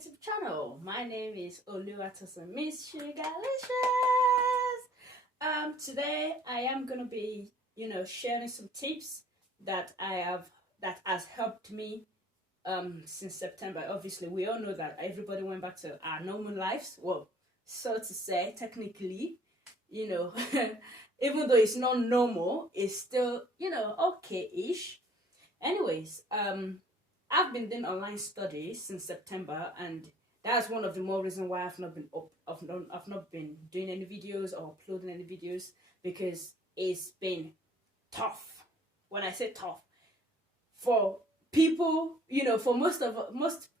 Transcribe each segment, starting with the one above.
YouTube channel. My name is Oluwatosin Miss Sugarlicious. Today I am gonna be, sharing some tips that that has helped me since September. Obviously, we all know that everybody went back to our normal lives. Well, so to say, technically, you know, even though it's not normal, it's still, okay-ish. Anyways, I've been doing online studies since September, and that's one of the more reasons why I've not been doing any videos or uploading any videos, because it's been tough. When I say tough, for people, for most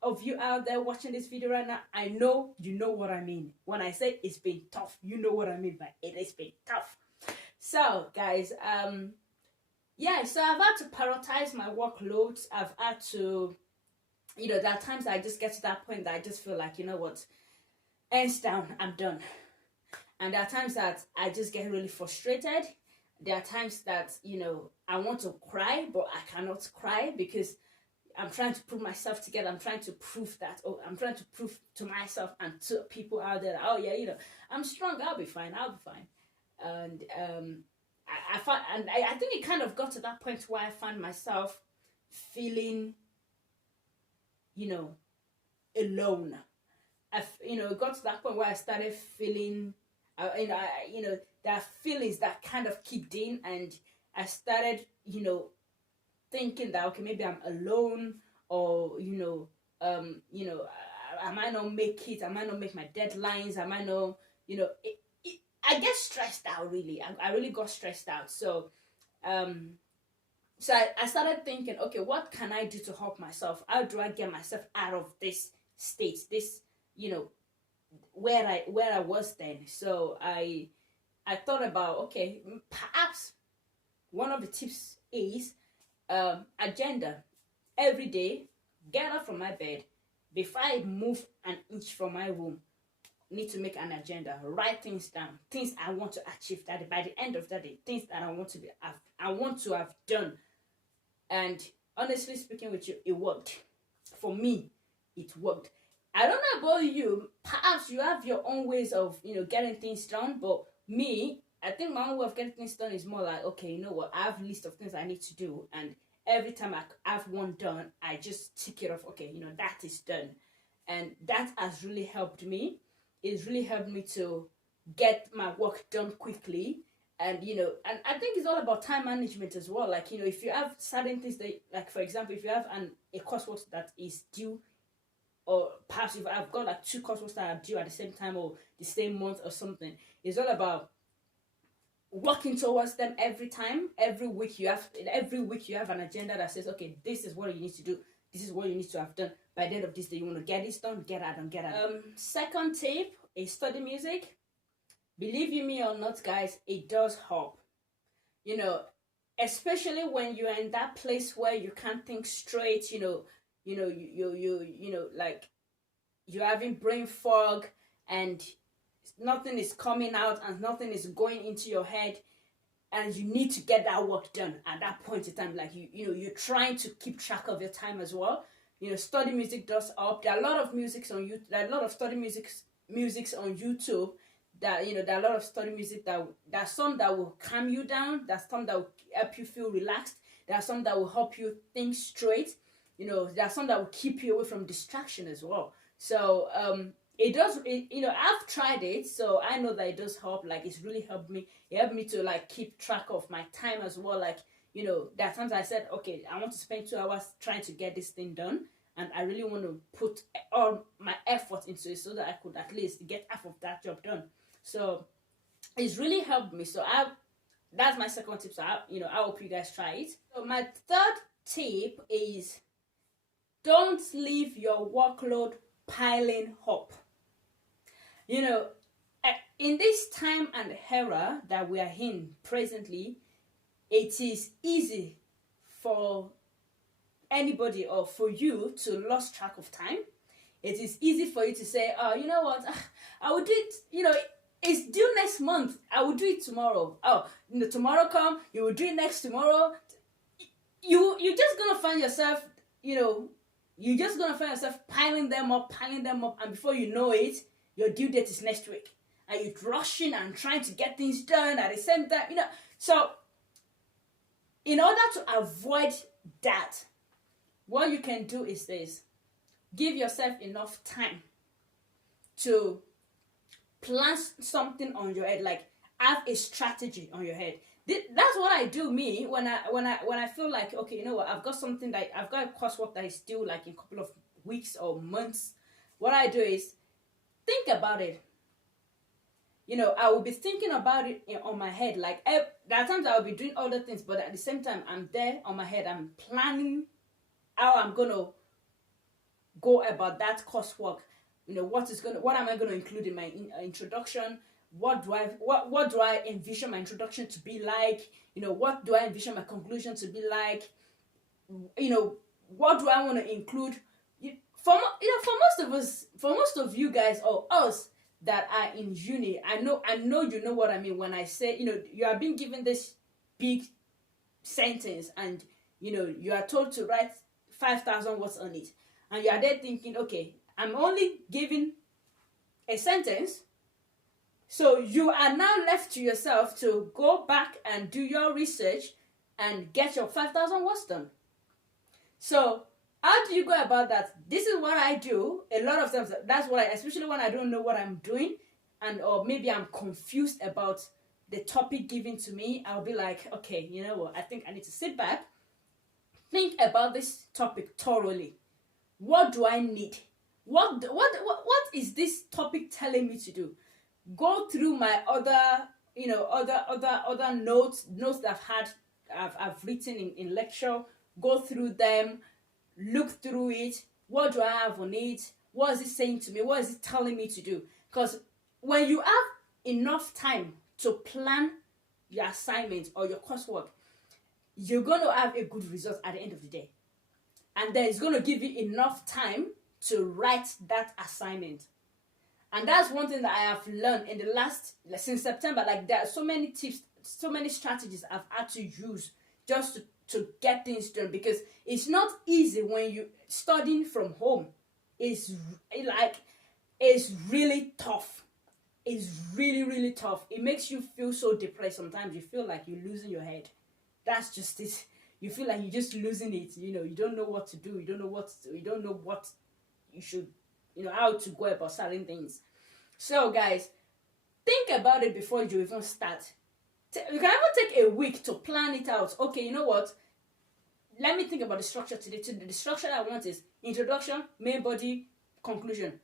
of you out there watching this video right now, I know you know what I mean. When I say it's been tough, you know what I mean by it has been tough. So, guys, yeah, so I've had to prioritize my workloads. I've had to, there are times I just get to that point that I just feel like, you know what, ends down, I'm done. And there are times that I just get really frustrated. There are times that, I want to cry, but I cannot cry because I'm trying to put myself together. I'm trying to prove that, I'm trying to prove to myself and to people out there, oh yeah, I'm strong, I'll be fine. And I think it kind of got to that point where I found myself feeling, alone. It got to that point where I started feeling, there are feelings that kind of kicked in, and I started, thinking that, okay, maybe I'm alone, or, I might not make it, I might not make my deadlines, I might not, I get stressed out, really. I really got stressed out. So, I started thinking, okay, what can I do to help myself? How do I get myself out of this state, this, where I was then? So I thought about, okay, perhaps one of the tips is agenda. Every day, get up from my bed. Before I move an inch from my room, need to make an agenda, write things down, things I want to achieve that by the end of that day, things that I want to have done. And honestly speaking with you, it worked. For me, it worked. I don't know about you. Perhaps you have your own ways of, getting things done. But me, I think my own way of getting things done is more like, okay, you know what? I have a list of things I need to do. And every time I have one done, I just tick it off. Okay, that is done. And that has really helped me. It's really helped me to get my work done quickly. And and I think it's all about time management as well. Like, if you have certain things that, like, for example, if you have a coursework that is due, or perhaps if I've got like 2 courseworks that are due at the same time or the same month or something, it's all about working towards them every time. Every week you have an agenda that says, okay, this is what you need to do, this is what you need to have done by the end of this day. You want to get this done, get that done, get that. Second tip is study music. Believe you me or not, guys, it does help. Especially when you're in that place where you can't think straight. Like you're having brain fog and nothing is coming out and nothing is going into your head, and you need to get that work done at that point in time. Like you're trying to keep track of your time as well. Study music does help. There are a lot of musics on YouTube. There are a lot of study musics on YouTube. That there are a lot of study music that there are some that will calm you down. There's some that will help you feel relaxed. There are some that will help you think straight. There are some that will keep you away from distraction as well. So it does. I've tried it, so I know that it does help. Like, it's really helped me. It helped me to like keep track of my time as well. Like, there are times I said, okay, I want to spend 2 hours trying to get this thing done, and I really want to put all my effort into it so that I could at least get half of that job done. So it's really helped me. So that's my second tip. So I hope you guys try it. So my third tip is, don't leave your workload piling up. In this time and era that we are in presently, it is easy for anybody or for you to lose track of time. It is easy for you to say, oh, you know what, I will do it, it's due next month, I will do it tomorrow. Oh, tomorrow come, you will do it next tomorrow. You're just gonna find yourself, you're just gonna find yourself piling them up, and before you know it, your due date is next week, and you're rushing and trying to get things done at the same time. So in order to avoid that, what you can do is this: give yourself enough time to plan something on your head, like have a strategy on your head. That's what I do. Me, when I feel like, okay, you know what, I've got something that I've got a coursework that is due like in a couple of weeks or months. What I do is think about it. I will be thinking about it on my head. Like there are times I will be doing other things, but at the same time, I'm there on my head. I'm planning how I'm gonna go about that coursework. What am I gonna include in my introduction? What do I envision my introduction to be like? What do I envision my conclusion to be like? What do I want to include? For most of you guys or us that are in uni, I know you know what I mean when I say, you are being given this big sentence, and you are told to write 5,000 words on it, and you are there thinking, okay, I'm only giving a sentence. So you are now left to yourself to go back and do your research and get your 5,000 words done. So how do you go about that? This is what I do a lot of times. That's what especially when I don't know what I'm doing, or maybe I'm confused about the topic given to me, I'll be like, okay, you know what? I think I need to sit back, think about this topic thoroughly. What do I need? What is this topic telling me to do? Go through my other notes that I've written in lecture. Go through them, look through it. What do I have on it? What is it saying to me? What is it telling me to do? Because when you have enough time to plan your assignment or your coursework, you're going to have a good result at the end of the day. And then it's going to give you enough time to write that assignment. And that's one thing that I have learned since September. Like, there are so many tips, so many strategies I've had to use just to get things done, because it's not easy when you're studying from home. It's really tough. It's really, really tough. It makes you feel so depressed. Sometimes you feel like you're losing your head. That's just it. You feel like you're just losing it. You don't know what to do. You don't know what you should, how to go about certain things. So guys, think about it before you even start. You can even take a week to plan it out. Okay, you know what? Let me think about the structure today. The structure I want is introduction, main body, conclusion.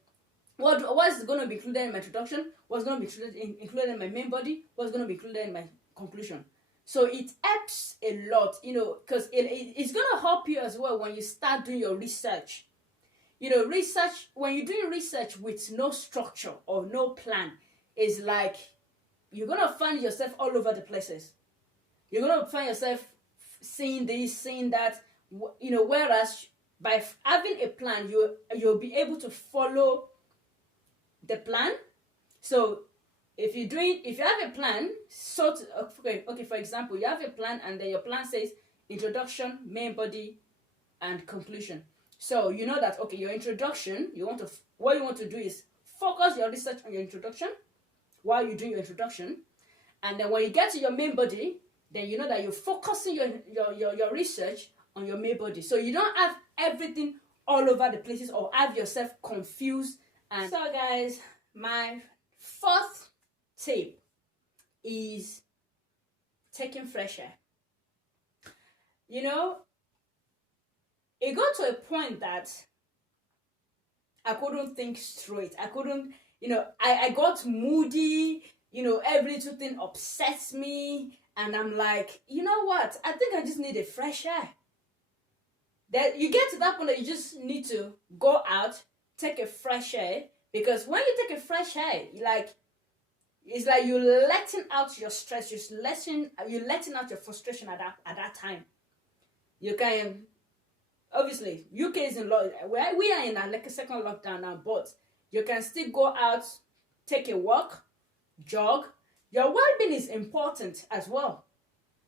What is going to be included in my introduction? What's going to be included in my main body? What's going to be included in my conclusion? So it helps a lot, because it's going to help you as well when you start doing your research. When you're doing research with no structure or no plan, it's like you're going to find yourself all over the places. You're going to find yourself seeing this, seeing that, whereas by having a plan, you'll be able to follow the plan. So if you have a plan, for example, you have a plan, and then your plan says introduction, main body, and conclusion. So you know that, okay, your introduction, what you want to do is focus your research on your introduction while you're doing your introduction, and then when you get to your main body, then you know that you're focusing your research on your main body, so you don't have everything all over the places or have yourself confused. And so guys, my fourth tip is taking fresh air. It got to a point that I couldn't think straight. I couldn't, I got moody, every little thing upsets me, and I'm like, you know what? I think I just need a fresh air. That you get to that point that you just need to go out, take a fresh air, because when you take a fresh air, it's like you're letting out your stress, you're letting out your frustration at that time. You can, obviously, UK is in we are in a second lockdown now, but you can still go out, take a walk, jog. Your well-being is important as well.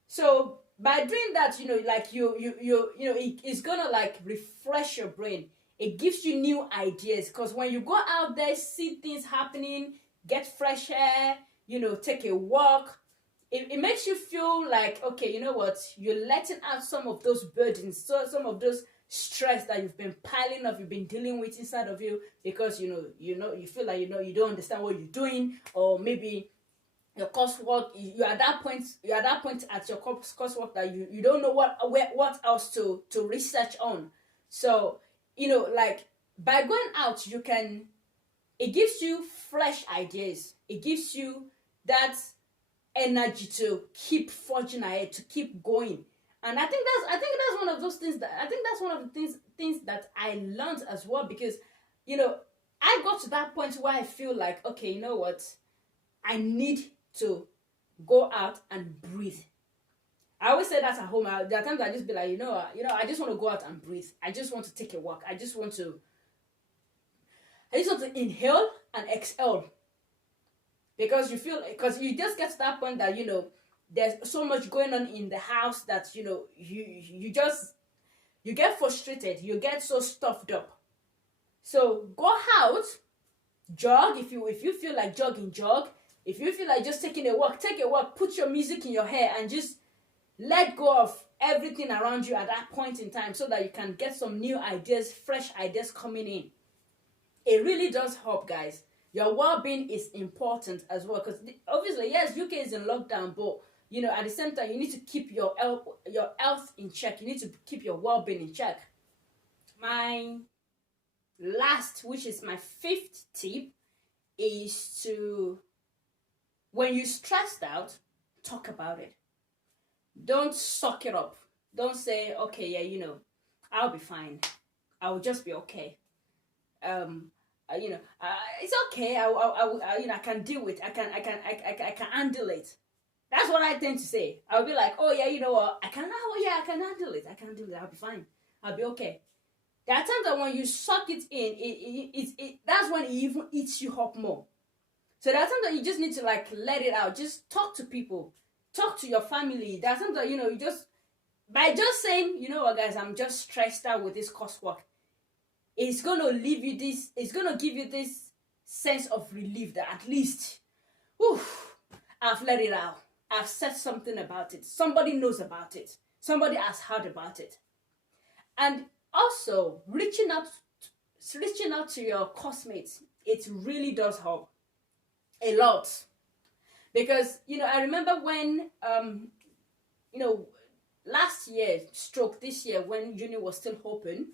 So by doing that, it's gonna refresh your brain. It gives you new ideas, because when you go out there, see things happening, get fresh air, take a walk, it makes you feel like, okay, you know what, you're letting out some of those burdens, so some of those stress that you've been piling up, you've been dealing with inside of you, because you feel like you don't understand what you're doing, or maybe your coursework, you're at that point at your coursework that you don't know what else to research on. So like, by going out, it gives you fresh ideas, it gives you that energy to keep forging ahead, to keep going. And I think that's one of those things that that's one of the things that I learned as well, because I got to that point where I feel like, okay, you know what, I need to go out and breathe. I always say that at home. There are times I just be like, I just want to go out and breathe. I just want to take a walk. I just want to inhale and exhale, because you just get to that point that there's so much going on in the house that you get frustrated, you get so stuffed up. So go out, jog. If you feel like jogging, jog. If you feel like just taking a walk, take a walk. Put your music in your hair and just let go of everything around you at that point in time, so that you can get some new ideas, fresh ideas coming in. It really does help, guys. Your well-being is important as well, because obviously, yes, UK is in lockdown, but at the same time, you need to keep your health in check. You need to keep your well-being in check. My last, which is my fifth tip, is to, when you're stressed out, talk about it. Don't suck it up. Don't say, okay, yeah, I'll be fine. I'll just be okay. It's okay. I can deal with. I can handle it. That's what I tend to say. I'll be like, oh yeah, you know what? I can handle it. I'll be fine. I'll be okay. There are times that when you suck it in, it that's when it even eats you up more. So there are times that you just need to like let it out. Just talk to people. Talk to your family. There are times that you just by just saying, you know what, guys, I'm just stressed out with this coursework. It's gonna give you this sense of relief that at least, I've let it out. I've said something about it. Somebody knows about it. Somebody has heard about it. And also, reaching out to your classmates, it really does help a lot. Because, I remember when, last year, stroke this year, when uni was still open,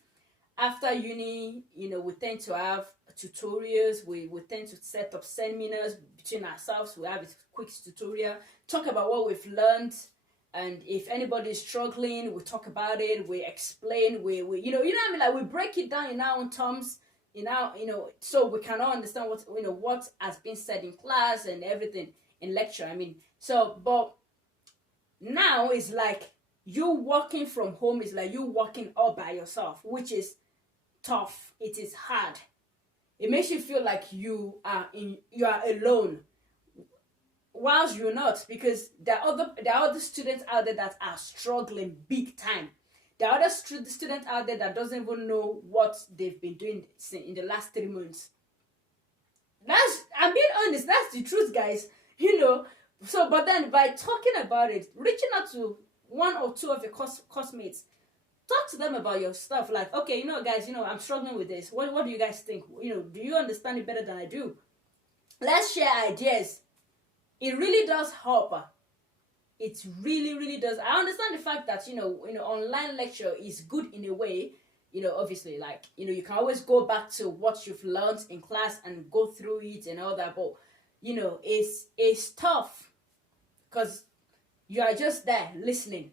after uni, we tend to have tutorials, we tend to set up seminars between ourselves. We have a quick tutorial, talk about what we've learned, and if anybody is struggling, we talk about it, we explain, we like we break it down in our own terms, so we can all understand what has been said in class and everything in lecture. But now it's like you working from home is like you working all by yourself, which is tough. It is hard. It makes you feel like you are alone, whilst you're not, because there are other students out there that are struggling big time. There are other students out there that doesn't even know what they've been doing in the last 3 months. I'm being honest, that's the truth, guys. So but then by talking about it, reaching out to one or two of your classmates, talk to them about your stuff. Like, okay, guys, I'm struggling with this. What do you guys think? Do you understand it better than I do? Let's share ideas. It really does help. It really, really does. I understand the fact that, online lecture is good in a way. Obviously, like, you can always go back to what you've learned in class and go through it and all that. But, it's tough because you are just there listening.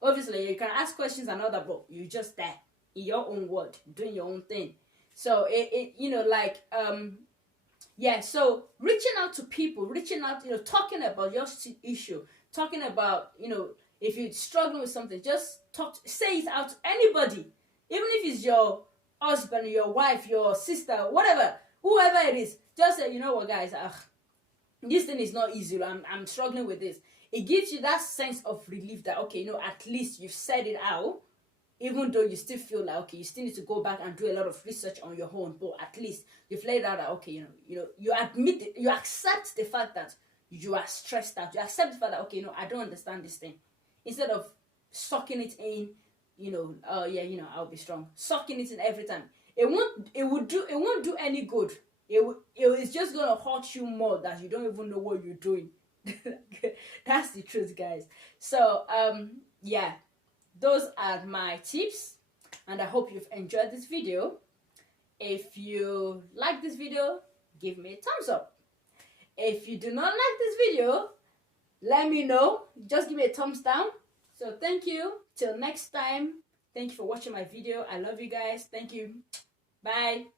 Obviously, you can ask questions and all that, but you're just there in your own word, doing your own thing. So so reaching out to people, talking about your issue, talking about, if you're struggling with something, just say it out to anybody, even if it's your husband, your wife, your sister, whatever, whoever it is. Just say, you know what, guys, this thing is not easy. I'm struggling with this. It gives you that sense of relief that, okay, at least you've said it out, even though you still feel like, okay, you still need to go back and do a lot of research on your own, but at least you've laid out that, okay, you admit it, you accept the fact that you are stressed out. You accept the fact that, okay, I don't understand this thing. Instead of sucking it in, I'll be strong. Sucking it in every time. It won't do any good. It's just gonna hurt you more that you don't even know what you're doing. That's the truth, guys. So yeah, those are my tips, and I hope you've enjoyed this video. If you like this video, give me a thumbs up. If you do not like this video, let me know. Just give me a thumbs down. So thank you. Till next time. Thank you for watching my video. I love you guys. Thank you. Bye.